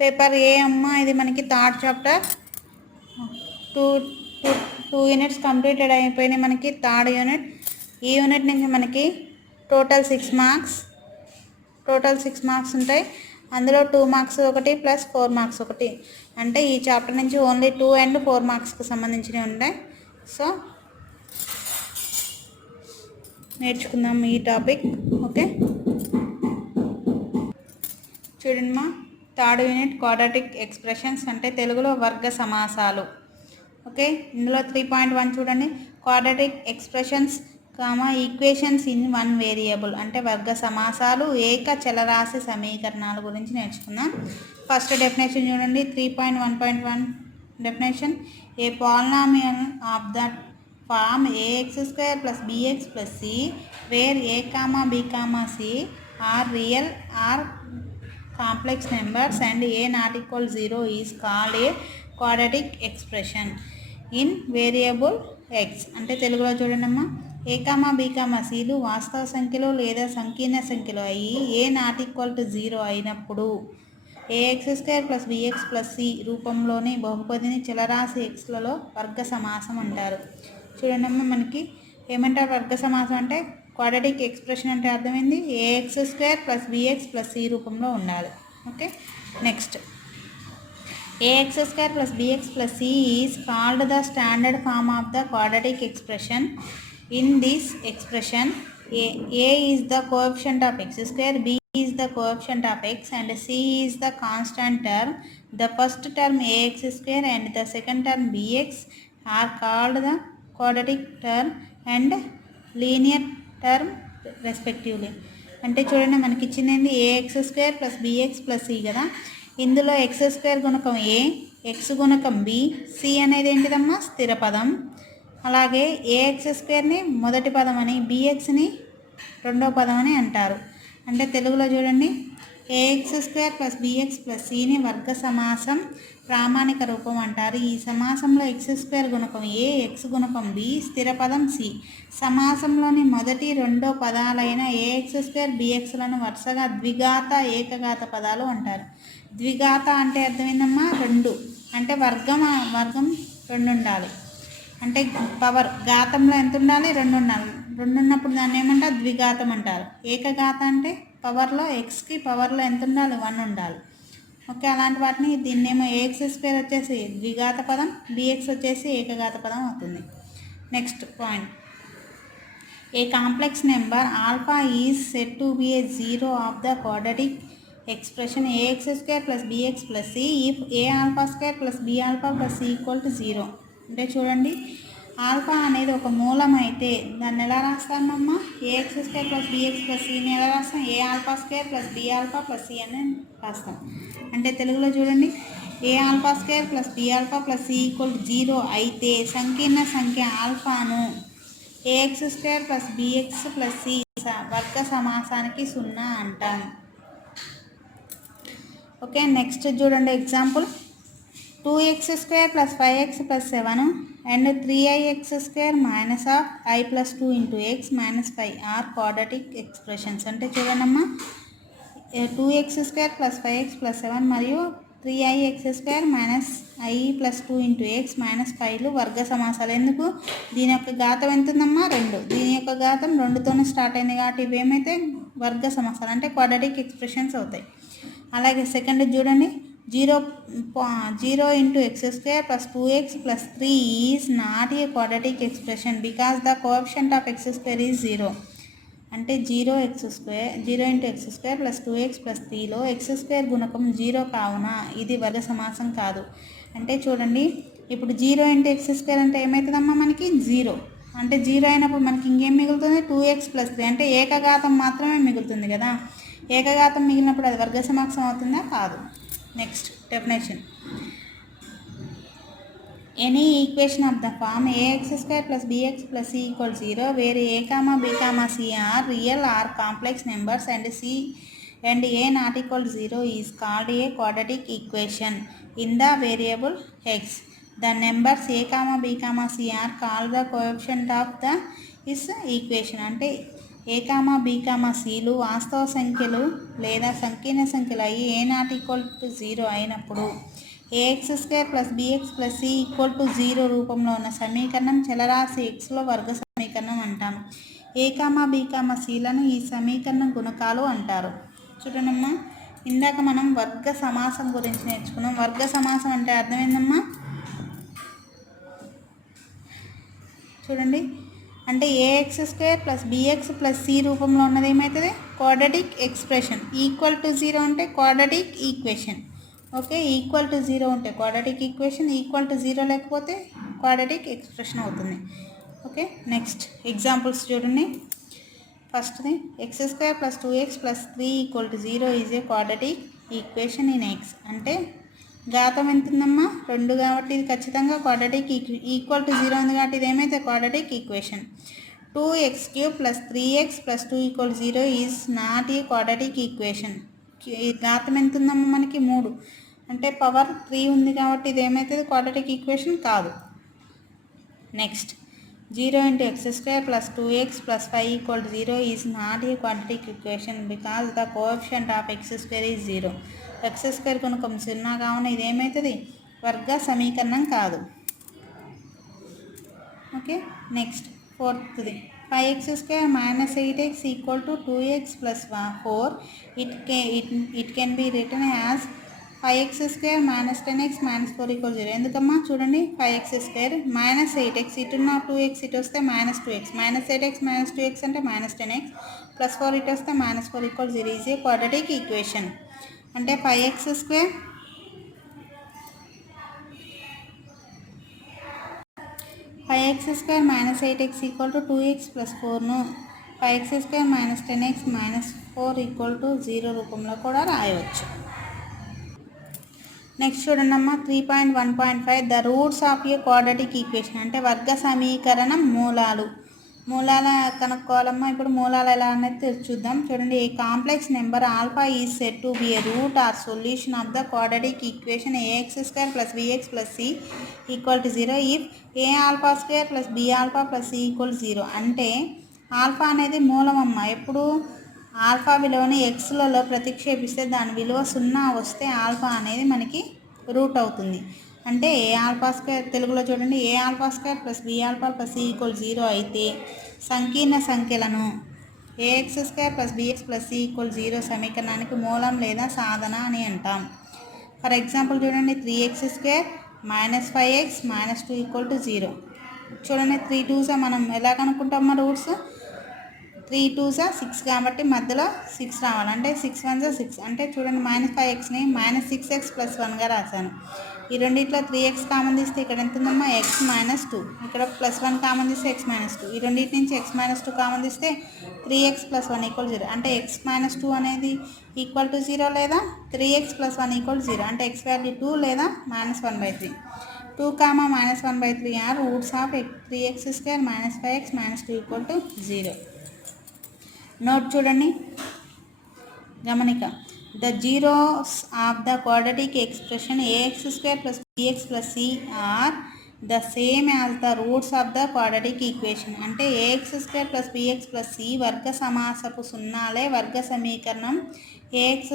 Paper ఏ అమ్మ, ఇది మనకి third chapter. Two two two units completed అయిపోయినాయి మనకి. Third unit. ఈ యూనిట్ నుంచి మనకి టోటల్ 6 మార్క్స్ ఉంటాయి. అందులో 2 మార్క్స్ ఒకటి ప్లస్ 4 మార్క్స్ ఒకటి. అంటే ఈ చాప్టర్ నుంచి ఓన్లీ 2 అండ్ 4 మార్క్స్కి సంబంధించినవి ఉంటాయి. సో నేర్చుకుందాం ఈ టాపిక్. ఓకే, చూడండి మా థర్డ్ యూనిట్ క్వాడ్రాటిక్ ఎక్స్ప్రెషన్స్, అంటే తెలుగులో వర్గ సమాసాలు. ఓకే, ఇందులో 3.1 చూడండి. Quadratic expressions equations in one variable, అంటే వర్గ సమాసాలు ఏక చలరాశి సమీకరణాల గురించి నేర్చుకుందాం. ఫస్ట్ డెఫినేషన్ చూడండి. 3.1.1 definition. A polynomial of the form ax² + bx + c where a, b, c are real or complex numbers and a not equal 0 is called a quadratic expression in variable x. అంటే తెలుగులో చూడండమ్మా, a, b, cలు వాస్తవ సంఖ్యలో లేదా సంకీర్ణ సంఖ్యలో అయ్యి a not equal to 0 అయినప్పుడు ax² + bx + c రూపంలోని బహుపదిని చలరాశి xలలో వర్గ సమాసం అంటారు. చూడండమ్మా, మనకి ఏమంటారు వర్గ సమాసం అంటే? క్వాడ్రాటిక్ ఎక్స్ప్రెషన్ అంటే అర్థమైంది ax² + bx + c రూపంలో ఉండాలి. Okay, next. ax² + bx + c is called the standard form of the quadratic expression. In this expression a is the coefficient of x², b is the coefficient of x and c is the constant term. The first term ax² and the second term bx are called the quadratic term and linear term respectively. అంటే చూడండి, మనకి ఇచ్చింది ఏంది? ax² + bx + c కదా. ఇందులో x² గుణకం a, x గుణకం b, c అనేది ఏంటిదమ్మా? స్థిర పదం. అలాగే ax²ని మొదటి పదం అని, bxని రెండో పదం అని అంటారు. అంటే తెలుగులో చూడండి, ax² + bx + cని వర్గ సమాసం ప్రామాణిక రూపం అంటారు. ఈ సమాసంలో x² గుణకం a, x గుణకం b, స్థిర పదం c. సమాసంలోని మొదటి రెండో పదాలైన ax² bxలను వరుసగా ద్విఘాత ఏకఘాత పదాలు అంటారు. ద్విఘాత అంటే అర్థమైందమ్మా? రెండు. అంటే వర్గం 2 ఉండాలి. అంటే పవర్ ఘాతంలో ఎంత ఉండాలి? 2 ఉండాలి. 2 ఉన్నప్పుడు దాన్ని ఏమంటారు? ద్విఘాతం అంటారు. ఏకఘాత అంటే పవర్లో ఎక్స్కి పవర్లో ఎంత ఉండాలి? 1 ఉండాలి. ఓకే, అలాంటి వాటిని దీన్నేమో ax² వచ్చేసి ద్విఘాత పదం, bx వచ్చేసి ఏకఘాత పదం అవుతుంది. Next point. A complex number alpha is said to be A 0 of the quadratic expression ax² + bx + c if a♁² + b♁ + c = 0. అంటే చూడండి, ఆల్ఫా అనేది ఒక మూలం అయితే దాన్ని ఎలా రాస్తామమ్మా? ax² + bx + cని ఎలా రాస్తాం? a♁² + b♁ + c అని రాస్తాం. అంటే తెలుగులో చూడండి, a♁² + b♁ + c = 0 అయితే సంకీర్ణ సంఖ్య ఆల్ఫాను ax² + bx + c వర్గ సమాసానికి 0 అంటాం. ఓకే, నెక్స్ట్ చూడండి example. 2x² + 5x + 7 and 3ix² - i + 2 × x - 5 are quadratic expressions. అంటే చూడండమ్మా, 2x² + 5x + 7 మరియు 3ix² - i + 2 × x - 5లు వర్గ సమాసాలు. ఎందుకు? దీని యొక్క ఘాతం ఎంత ఉందమ్మా? 2. దీని యొక్క ఘాతం 2తోనే స్టార్ట్ అయింది కాబట్టి ఇవేమైతే వర్గ సమాసాలు అంటే క్వాడ్రాటిక్ ఎక్స్ప్రెషన్స్ అవుతాయి. అలాగే సెకండ్ చూడండి, 0 × x² + 2x + 3 is not a quadratic expression because the coefficient of x² is 0. అంటే 0 × x² + 2x + 3లో x² గుణకం 0 కావున ఇది వర్గ సమాసం కాదు. అంటే చూడండి, ఇప్పుడు 0 × x² అంటే ఏమవుతుందమ్మా? మనకి 0. అంటే 0 అయినప్పుడు మనకి ఇంకేం మిగులుతుంది? 2x + 3 అంటే ఏకఘాతం మాత్రమే మిగులుతుంది కదా. ఏకఘాతం మిగిలినప్పుడు అది వర్గ సమాసం అవుతుందా? కాదు. Next definition. Any equation of the form ax² + bx + c = 0 where a, b, c are real or complex numbers and a not equal 0 is called a quadratic equation in the variable x. The numbers a, b, c are called the coefficient of the is equation. అంటే A comma B comma సిలు వాస్తవ సంఖ్యలు లేదా సంకీర్ణ సంఖ్యలు అయ్యి ఏ not equal to 0 అయినప్పుడు a x square plus b x plus c equal to 0 రూపంలో ఉన్న సమీకరణం చలరాశి ఎక్స్లో వర్గ సమీకరణం అంటాం. ఏ కామా బి కామా సిలను ఈ సమీకరణం గుణకాలు అంటారు. చూడండమ్మా, ఇందాక మనం వర్గ సమాసం గురించి నేర్చుకున్నాం. వర్గ సమాసం అంటే అర్థం ఏందమ్మా? చూడండి, అంటే a x square plus b x plus c రూపంలో ఉన్నది ఏమవుతుంది? Quadratic expression. ఈక్వల్ టు 0 అంటే quadratic equation. Okay, equal to 0 ఉంటే క్వాడ్రాటిక్ ఈక్వేషన్, ఈక్వల్ టు 0 లేకపోతే క్వాడ్రాటిక్ ఎక్స్ప్రెషన్ అవుతుంది. ఓకే, నెక్స్ట్ ఎగ్జాంపుల్స్ చూడండి. ఫస్ట్ది x square plus 2x plus 3 equal to 0 is a quadratic equation in x. అంటే ఘాతం ఎంత ఉందమ్మా? 2 కాబట్టి ఇది ఖచ్చితంగా క్వాడ్రాటిక్ ఈక్వల్ టు 0 ఉంది కాబట్టి ఇది ఏమైతే quadratic equation. 2x³ plus 3x plus 2 equal 0 is not a quadratic equation. ఘాతం ఎంత ఉందమ్మా? మనకి 3, అంటే పవర్ 3 ఉంది కాబట్టి ఇది ఏమవుతుంది? క్వాడ్రాటిక్ ఈక్వేషన్ కాదు. Next 0 into x square plus 2x plus 5 equal to 0 is not a quadratic equation because the coefficient of x square is 0. x square కనుక 0 కావున ఇది ఏమవుతుంది? వర్గ సమీకరణం కాదు. ఓకే, నెక్స్ట్ ఫోర్త్ది 5x square minus 8x equal to 2x plus 4. It can be written as 5x square minus 10x minus 4 equal 0. ఎందుకమ్మా? చూడండి, 5x square minus 8x ఇటున్న 2x ఇటు వస్తే minus 2x, minus 8x minus 2x అంటే minus 10x plus 4 ఇటు వస్తే minus 4 equal 0 is a quadratic equation. అంటే 5x square minus 8x equal to 2x plus 4ను 5x square minus 10x minus 4 equal to 0 రూపంలో కూడా రాయవచ్చు. Next చూడండి 3.1.5 the roots of a quadratic equation. అంటే వర్గ సమీకరణం మూలాలు కనుక్కోవాలమ్మా. ఇప్పుడు మూలాలు ఎలా అనేది చూద్దాం. చూడండి, a complex number alpha is said to be a root or solution of the quadratic equation a x square plus b x plus c equal to 0 if a alpha square plus b alpha plus c equal 0. అంటే alpha అనేది మూలం అమ్మ. ఎప్పుడు alpha విలువని ఎక్స్లలో ప్రతిక్షేపిస్తే దాని విలువ 0 వస్తే ఆల్ఫా అనేది మనకి రూట్ అవుతుంది. అంటే ఏ ఆల్ఫా స్క్వేర్, తెలుగులో చూడండి, a alpha square plus b alpha plus c equal 0 అయితే సంకీర్ణ సంఖ్యలను a x square plus b x plus c equal 0 సమీకరణానికి మూలం లేదా సాధన అని అంటాం. ఫర్ ఎగ్జాంపుల్ చూడండి, 3x square minus 5x minus 2 equal to 0. చూడండి, 3 2s మనం ఎలా కనుక్కుంటామా? రూట్స్ 3 2s 6 కాబట్టి మధ్యలో 6 రావాలి. అంటే 6 1s 6. అంటే చూడండి, -5xని -6x + 1గా రాశాను. ఈ రెండిట్లో 3x కామన్ తీస్తే ఇక్కడ ఎంత ఉందమ్మా? x - 2. ఇక్కడ +1 కామన్ తీస్తే x - 2. ఈ రెండింటి నుంచి x - 2 కామన్ తీస్తే 3x + 1 = 0. అంటే x - 2 అనేది ఈక్వల్ టు 0 లేదా 3x + 1 = 0. అంటే x వాల్యూ 2 లేదా -1/3. 2, -1/3 are roots of 3x² - 5x - 2 = 0. Note చూడండి, గమనిక. The zeros of the quadratic expression ax² + bx + c are the same as the roots of the quadratic equation. అంటే ax² + bx + c వర్గ సమాసపు సున్నాలే వర్గ సమీకరణం ax²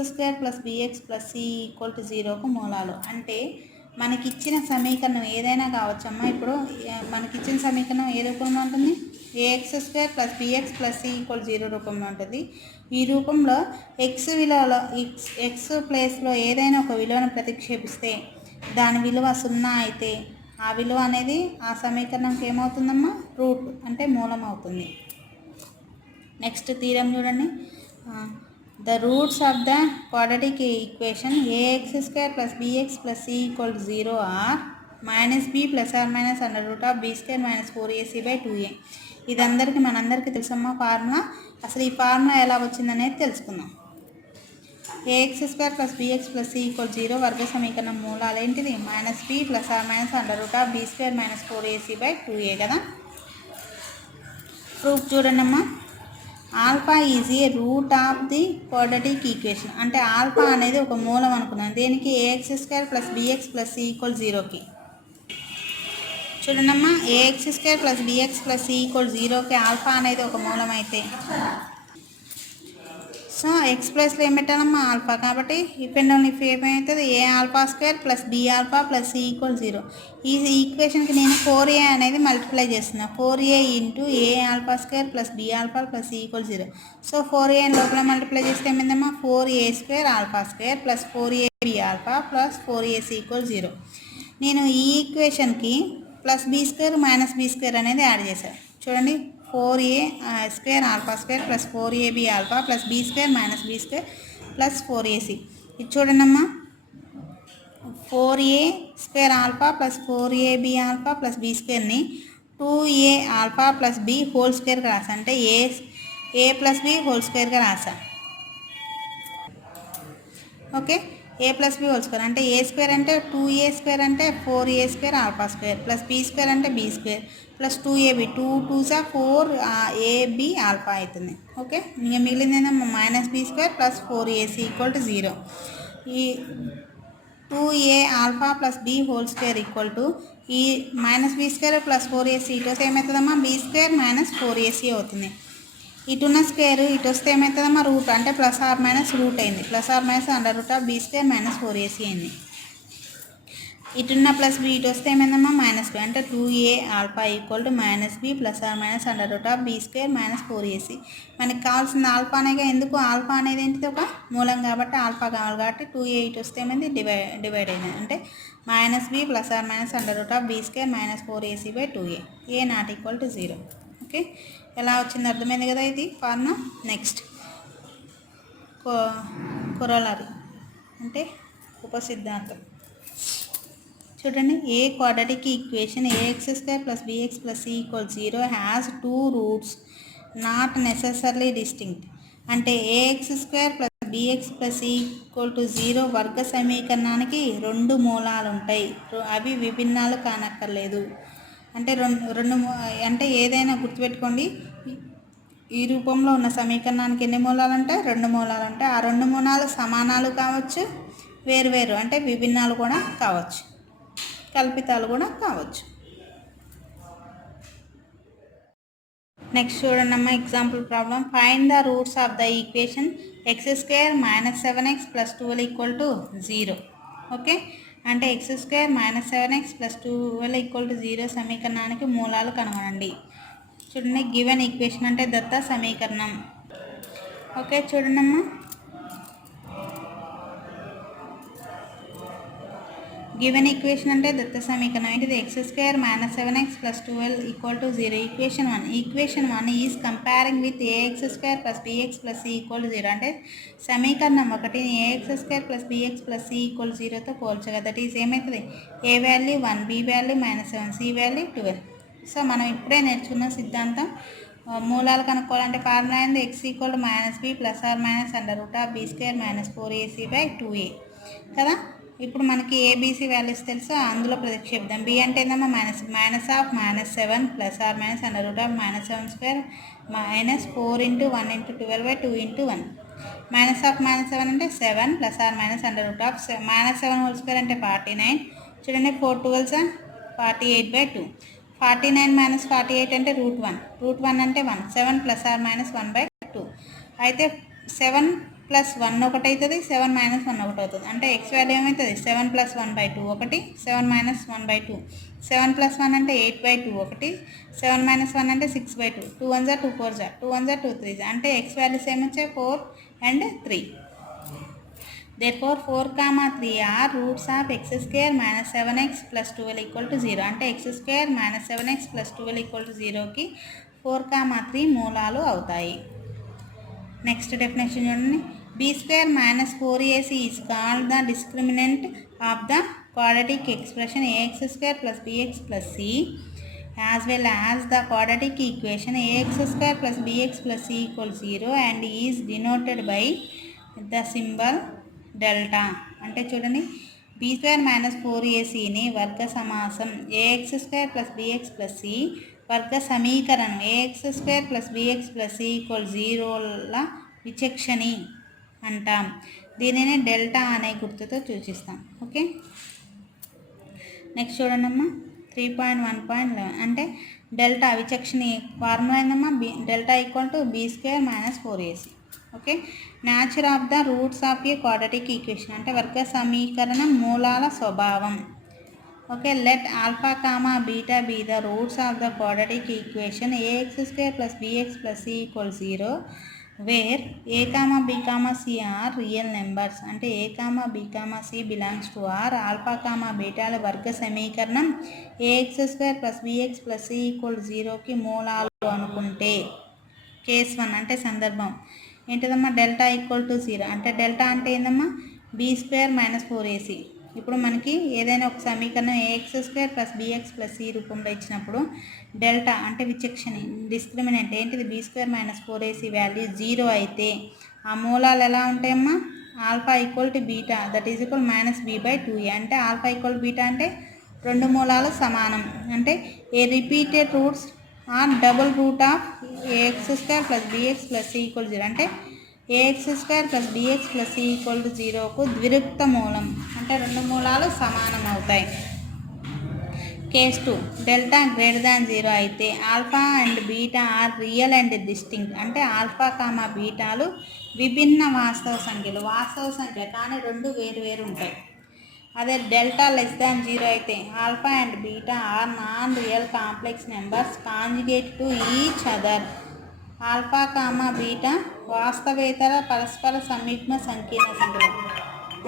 + bx + c = 0కు మూలాలు. అంటే మనకిచ్చిన సమీకరణం ఏదైనా కావచ్చమ్మా. ఇప్పుడు మనకిచ్చిన సమీకరణం ఏ రూపంలో ఉంటుంది? ax² + bx + c = 0 రూపంలో ఉంటుంది. ఈ రూపంలో ఎక్స్ విలువలో ఎక్స్ ప్లేస్లో ఏదైనా ఒక విలువను ప్రతిక్షేపిస్తే దాని విలువ 0 అయితే ఆ విలువ అనేది ఆ సమీకరణంకి ఏమవుతుందమ్మా? రూట్, అంటే మూలం అవుతుంది. నెక్స్ట్ థీరం చూడండి. The roots of the quadratic equation ax² + bx + c = 0 are -b ± √b² - 4ac/2a. ఇది మనందరికీ తెలుసమ్మా ఫార్ములా. అసలు ఈ ఫార్ములా ఎలా వచ్చిందనేది తెలుసుకుందాం. ax² + bx + c = 0 వర్గ సమీకరణం మూలాలు ఏంటిది? -b ± √b² - 4ac/2a కదా. ప్రూఫ్ చూడండి అమ్మా. Alpha is a root of the quadratic equation. అంటే ఆల్ఫా అనేది ఒక మూలం అనుకున్నాను. దేనికి? ax² + bx + c = 0కి. చూడండమ్మా, a x square plus b x plus c equal జీరోకి ఆల్ఫా అనేది ఒక మూలం అయితే, సో ఎక్స్ ప్లస్లో ఏం పెట్టాలమ్మా ఆల్ఫా, కాబట్టి ఇఫ్ అండ్ ఓన్లీ ఇఫ్ ఏమవుతుంది a alpha square plus b alpha plus c equal zero. ఈ ఈక్వేషన్కి నేను 4a అనేది మల్టిప్లై చేస్తున్నా, 4a into a alpha square plus b alpha plus c equal zero. So 4a లోపల multiply చేస్తే ఏమైందమ్మా 4a square alpha square plus 4ab alpha plus 4ac equal zero. నేను ఈ ఈక్వేషన్కి plus b square minus b square అనేది add చేశాను. చూడండి, 4a square alpha square plus 4ab alpha plus b square minus b square plus 4ac. ఇది చూడండి అమ్మా, 4a square alpha plus 4ab alpha plus b స్క్వేర్ని 2a alpha plus b whole స్క్వేర్గా రాసా, అంటే ఏ ప్లస్ బి హోల్ స్క్వేర్గా రాసా. Okay, a plus b whole square అంటే ఏ స్క్వేర్ అంటే 2a స్క్వేర్ అంటే 4a square alpha square plus b square అంటే b square plus 2ab 2 2s 4ab alpha అవుతుంది. ఓకే, ఇంకా మిగిలింది ఏంటమ్మా minus b square plus 4ac equal to zero. ఈ 2a alpha plus b whole square equal to ఈ minus b square plus 4ac ఇటు వస్తే ఏమవుతుందమ్మా be square minus 4ac అవుతుంది. ఇటున్న square ఇటు వస్తే ఏమవుతుందమ్మా రూట్, అంటే ప్లస్ ఆర్ మైనస్ రూట్ అయింది, plus or minus under root of B square minus 4ac అయింది. ఇటున్న ప్లస్ బి ఇటు వస్తే ఏమైందమ్మా మైనస్ బి, అంటే 2a alpha equal to minus B plus or minus under root of B square minus 4ac. మనకి కావాల్సిన ఆల్ఫానేగా, ఎందుకు alpha అనేది ఏంటిది ఒక మూలం కాబట్టి ఆల్ఫా కావాలి, కాబట్టి 2a ఇటు వస్తే ఏమైంది డివైడ్ అయింది, అంటే minus B plus or minus under root of B square minus 4ac by 2a, A not equal to zero. Okay, ఎలా వచ్చింది అర్థమైంది కదా ఇది ఫార్ములా. నెక్స్ట్ కొరోలరీ అంటే ఉపసిద్ధాంతం. చూడండి, a quadratic equation a x square plus b x plus c equal zero has 2 roots not necessarily distinct. అంటే a x square plus b x plus c equal to zero వర్గ సమీకరణానికి 2 మూలాలు ఉంటాయి, అవి విభిన్నాలు కానక్కర్లేదు. అంటే రెండు అంటే ఏదైనా గుర్తుపెట్టుకోండి, ఈ రూపంలో ఉన్న సమీకరణానికి ఎన్ని మూలాలు అంటే 2 మూలాలు ఉంటాయి. ఆ 2 మూలాలు సమానాలు కావచ్చు, వేరువేరు అంటే విభిన్నాలు కూడా కావచ్చు, కల్పితాలు కూడా కావచ్చు. నెక్స్ట్ చూడండి అమ్మ, example problem. Find the roots of the equation x square minus 7x plus 12 equal to zero. Okay, అంటే x square minus 7x plus 12 equal to zero సమీకరణానికి మూలాలు కనుగొనండి. చూడండి, గివెన్ ఈక్వేషన్ అంటే దత్త సమీకరణం. ఓకే, చూడండి అమ్మా, గివెన్ ఈక్వేషన్ అంటే దత్త సమీకరణం ఏంటిది, x square minus 7x plus 12 equal to zero. Equation 1 is comparing with a x square plus b x plus c equal to zero. అంటే సమీకరణం 1 a x square plus b x plus c equal జీరోతో పోల్చగా. దట్ ఈజ్ ఏమవుతుంది, a value 1, b value -7, c value 12. So మనం ఇప్పుడే నేర్చుకున్న సిద్ధాంతం. మూలాలు కనుక్కోవాలంటే ఫార్ములా ఏంది, x equal to minus B plus or minus under root of B square minus 4ac by 2a కదా. ఇప్పుడు మనకి ఏబీసీ వాల్యూస్ తెలుసు, అందులో ప్రతిక్షేపిద్దాం. బి అంటే ఏందమ్మా minus of -7 plus or minus under root of -7 square minus 4 into 1 into 12 by 2 into 1. Minus of -7 అంటే 7 plus or minus under root of -7 whole square అంటే 49. చూడండి, 4 12s 48 బై 2. 49 మైనస్ 48 అంటే √1 అంటే 1. 7 ప్లస్ ఆర్ మైనస్ 1 బై 2. అయితే 7 plus 1 ఒకటి అవుతుంది, 7 minus 1 ఒకటి అవుతుంది. అంటే ఎక్స్ వాల్యూ ఏమవుతుంది, 7 ప్లస్ 1 బై 2 ఒకటి, 7 మైనస్ 1 బై 2. 7 ప్లస్ 1 అంటే 8 బై 2 ఒకటి, 7 మైనస్ 1 అంటే 6 by 2. 2 1s 2 4s 2 1s 2 3s. అంటే X values ఏమొచ్చాయి 4 and 3. Therefore 4, 3 are roots of x square minus 7x plus 12 equal to 0. అంటే x square minus 7x plus 12 equal to 0కి 4, 3 మూలాలు అవుతాయి. Next definition చూడండి, b square minus 4ac is called the discriminant of the quadratic expression a x square plus b x plus c as well as the quadratic equation a x square plus b x plus c equal 0 and is denoted by the symbol delta. అంటే చూడండి, b square minus 4acని వర్గ సమాసం, a x square plus b x plus c వర్గ సమీకరణం a x square plus b x plus c equal 0ల విచక్షణి అంటాం. దీనిని delta అనే గుర్తుతో సూచిస్తాం. ఓకే, నెక్స్ట్ చూడండి అమ్మా, 3.1.11 అంటే డెల్టా విచక్షణ ఫార్ములా ఏందమ్మా delta equal to b² - 4ac. Okay, nature of the roots of a quadratic equation అంటే వర్గ సమీకరణం మూలాల స్వభావం. Okay, let alpha comma beta be the roots of the quadratic equation ax² + bx + c = 0 where a, b, c are real numbers అంటే a, b, c belongs to R. Alpha comma బీటాల వర్గ సమీకరణం ax² + bx + c = 0కి మూలాలు అనుకుంటే case 1 అంటే సందర్భం ఏంటిదమ్మా delta equal to 0 అంటే డెల్టా అంటే ఏందమ్మా b² - 4ac. ఇప్పుడు మనకి ఏదైనా ఒక సమీకరణం ax² + bx + c రూపంలో ఇచ్చినప్పుడు డెల్టా అంటే విచక్షణ డిస్క్రిమినెంట్ ఏంటిది b² - 4ac వాల్యూ 0 అయితే ఆ మూలాలు ఎలా ఉంటాయమ్మా alpha equal to beta that is equal -b/2a అంటే ఆల్ఫా ఈక్వల్ బీటా అంటే రెండు మూలాలు సమానం అంటే a repeated roots or double root of ax² + bx + c = 0 అంటే ax² + bx + c = 0కు ద్విరుక్త మూలం అంటే రెండు మూలాలు సమానం అవుతాయి. కేస్ 2 డెల్టా > 0 అయితే alpha and beta are real and distinct అంటే ఆల్ఫా కామా బీటాలు విభిన్న వాస్తవ సంఖ్య కానీ రెండు వేరు ఉంటాయి. అదే డెల్టా <0 అయితే alpha and beta are non real complex numbers conjugate to each other. Alpha comma beta వాస్తవేతర పరస్పర సంయుగ్మ సంకీర్ణ సంఖ్యలు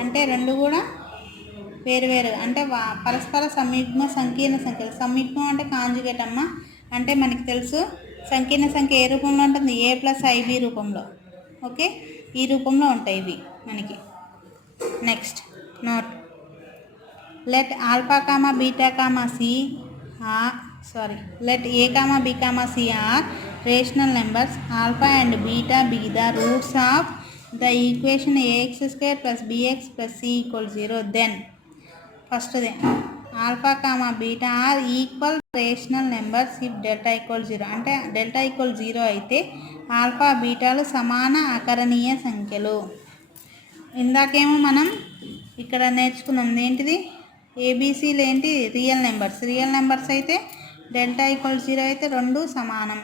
అంటే రెండు కూడా వేరు అంటే పరస్పర సంయుగ్మ సంకీర్ణ సంఖ్యలు. సంయుగ్మం అంటే కాంజుగేట్ అమ్మ అంటే మనకి తెలుసు సంకీర్ణ సంఖ్య ఏ రూపంలో ఉంటుంది a + ib రూపంలో. ఓకే, ఈ రూపంలో ఉంటాయి ఇవి మనకి. Next note let alpha comma beta comma c let a comma b comma c are rational numbers. Alpha and beta be the roots of the equation ax² + bx + c = 0. Then first alpha comma beta are equal rational numbers if delta = 0 అంటే delta = 0 అయితే alpha బీటాలు సమాన అకరణీయ సంఖ్యలు. ఇందాకేమో మనం ఇక్కడ నేర్చుకున్నాం ఏంటిది ఏబీసీలు ఏంటి real numbers అయితే డెల్టా = 0 అయితే రెండు సమానం.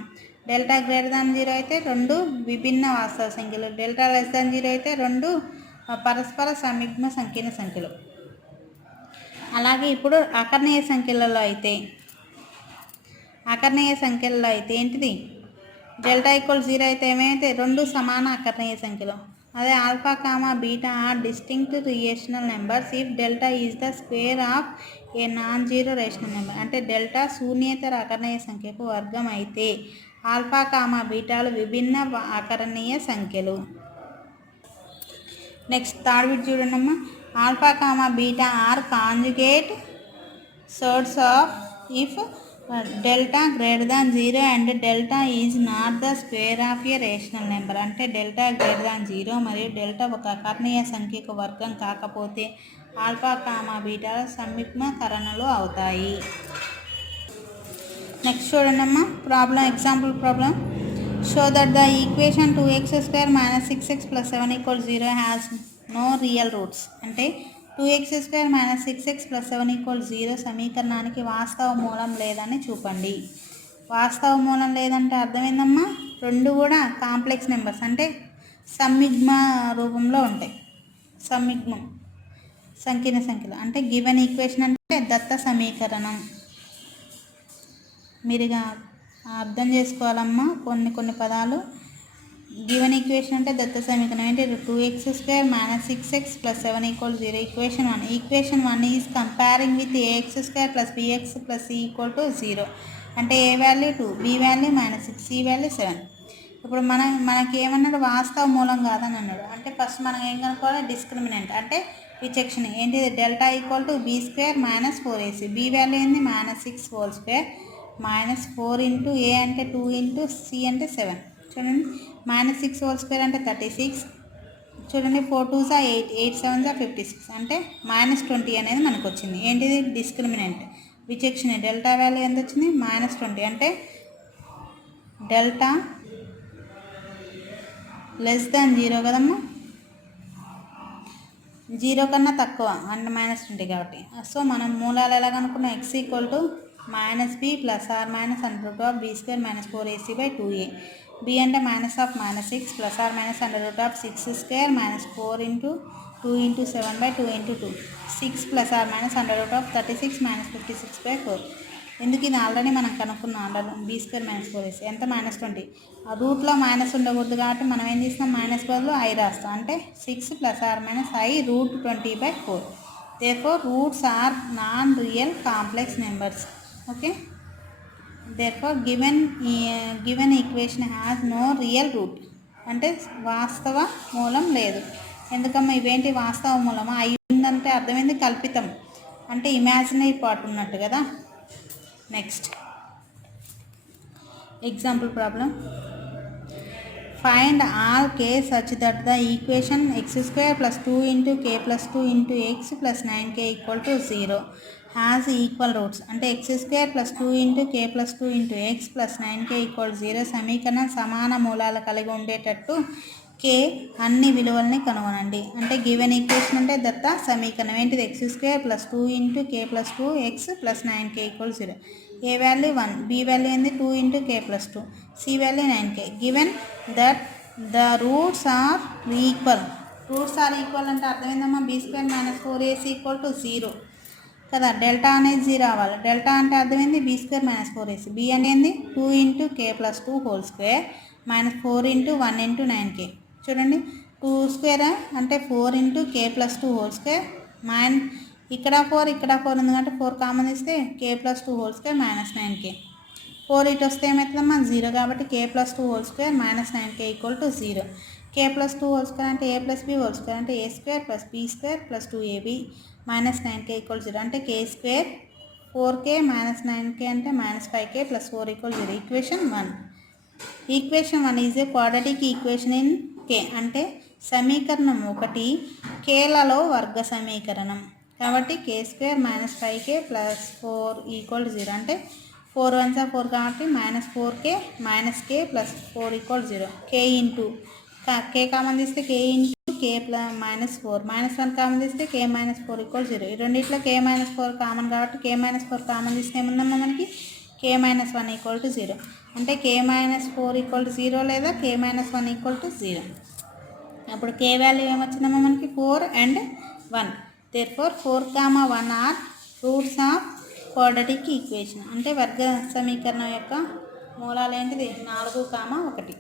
డెల్టా > 0 అయితే రెండు విభిన్న వాస్తవ సంఖ్యలు. డెల్టా <0 అయితే రెండు పరస్పర సంయుగ్మ సంకీర్ణ సంఖ్యలు. అలాగే ఇప్పుడు అకర్ణీయ సంఖ్యలలో అయితే ఏంటిది డెల్టా = 0 అయితే ఏమైతే రెండు సమాన అకర్ణీయ సంఖ్యలు. అదే alpha comma beta are distinct rational numbers if delta is the square of a non zero rational number అంటే డెల్టా శూన్యేతర అకర్ణీయ సంఖ్యకు వర్గం అయితే ఆల్ఫా కామా బీటాలు విభిన్న అకరణీయ సంఖ్యలు. నెక్స్ట్ థర్డ్ బిట్ చూడండి అమ్మా alpha comma beta are conjugate surds of if delta > 0 and delta is not the square of a rational number అంటే డెల్టా > 0 మరియు డెల్టా ఒక అకర్ణీయ సంఖ్యకు వర్గం కాకపోతే ఆల్ఫా కామా బీటాల సంయుగ్మకరణలు అవుతాయి. నెక్స్ట్ చూడండి అమ్మా example problem show that the equation 2x² - 6x + 7 = 0 has no real roots అంటే 2x² - 6x + 7 = 0 సమీకరణానికి వాస్తవ మూలం లేదని చూపండి. వాస్తవ మూలం లేదంటే అర్థమైందమ్మా రెండు కూడా కాంప్లెక్స్ నెంబర్స్ అంటే సంయుగ్మ రూపంలో ఉంటాయి. సంయుగ్మం సంకీర్ణ సంఖ్యలు అంటే గివెన్ ఈక్వేషన్ అంటే దత్త సమీకరణం. మీరుగా అర్థం చేసుకోవాలమ్మా కొన్ని పదాలు. గివెన్ ఈక్వేషన్ అంటే దత్త సమీకరణం ఏంటి 2x² - 6x + 7 = 0. Equation 1 is comparing with ax² + bx + c = 0 అంటే a value 2 b value -6 c value 7. ఇప్పుడు మనకి ఏమన్నాడు వాస్తవ మూలం కాదని అన్నాడు అంటే ఫస్ట్ మనం ఏం కనుక్కోవాలి డిస్క్రిమినెంట్ అంటే విచక్షణ ఏంటిది delta = b² - 4ac b value ఏంది -6² -4 × a అంటే 2 × c అంటే 7 చూడండి -6² అంటే 36 చూడండి 4 2s 8 8 7s 56 అంటే -20 అనేది మనకు వచ్చింది. ఏంటిది డిస్క్రిమినెంట్ విచక్షణ డెల్టా వాల్యూ ఎంత వచ్చింది -20 అంటే డెల్టా <0 కదమ్మా 0 కన్నా తక్కువ అంటే -20 కాబట్టి. సో మనం మూలాలు ఎలా కనుక్కున్నాం x = minus B plus or minus under root of b square minus 4ac/2a. B అంటే minus of -6 plus or minus under root of 6² minus 4 into 2 into 7/2 into 2. 6 plus or minus under root of 36 minus 56/4. ఎందుకు ఇది already మనం కనుక్కున్నాం. Under b square minus 4ac ఎంత -20. ఆ రూట్లో minus ఉండకూడదు కాబట్టి మనం ఏం చేస్తాం, మైనస్ బదులు i రాస్తాం. అంటే 6 plus or minus i √20/4. therefore roots are non-real complex numbers. okay, therefore given equation has no real root. అంటే వాస్తవ మూలం లేదు. ఎందుకమ్మా ఇవేంటి వాస్తవ మూలమా? అయి ఉందంటే అర్థమైంది కల్పితం, అంటే ఇమాజినరీ పార్ట్ ఉన్నట్టు కదా. Next example problem. Find all k such that the equation x² plus 2 into k plus 2 into x plus 9k equal to 0 has equal roots. అంటే x² plus 2 into k plus 2 into x plus 9k equal 0 సమీకరణం సమాన మూలాలు కలిగి ఉండేటట్టు k అన్ని విలువల్ని కనుగొనండి. అంటే గివెన్ ఈక్వేషన్ అంటే దత్త సమీకరణం ఏంటిది, x² plus 2 into k plus 2 x plus 9k equal 0. a value 1, b value ఏంది 2 into k plus 2, c value 9k. Given that the roots are equal. Roots are equal అంటే అర్థమైందమ్మా, b² minus 4ac equal to 0 కదా. Delta అనేది 0 అవ్వాలి. Delta అంటే అర్థమైంది b² minus 4ac. b అనేది 2 into k plus 2 whole square minus 4 into 1 into 9k. చూడండి 2 square అంటే 4 into k plus 2 whole square ఇక్కడ 4 ఇక్కడ 4 ఉంది కాబట్టి 4 కామన్ ఇస్తే k plus 2 whole square minus 9k. 4 ఇటు వస్తే ఏమవుతుందమ్మా 0 కాబట్టి k plus 2 whole square minus 9k equal to 0. k plus 2 whole square అంటే a plus b whole square అంటే a² plus b² plus 2ab minus 9k equal 0. అంటే k square 4k minus 9k అంటే minus 5k plus 4 equal 0. Equation 1. Equation 1 is a quadratic equation in k. అంటే సమీకరణం 1 kలలో వర్గ సమీకరణం కాబట్టి k² minus 5k plus 4 equal 0. అంటే 4 1 4 కాబట్టి minus 4k minus k plus 4 equal 0. k into k common తీస్తే k into k plus minus 4 minus 1 common తీస్తే k minus 4 equal 0. ఈ రెండిట్లో k మైనస్ 4 కామన్ కాబట్టి k మైనస్ 4 కామన్ తీస్తే ఏముందమ్మా మనకి k మైనస్ 1 ఈక్వల్ టు 0. అంటే k మైనస్ 4 ఈక్వల్ టు 0 లేదా k మైనస్ 1 ఈక్వల్ టు 0. అప్పుడు k వాల్యూ ఏమొచ్చిందమ్మా మనకి 4 and 1. therefore 4, 1 are roots of quadratic equation. అంటే వర్గ సమీకరణం యొక్క మూలాలు ఏంటిది 4, 1.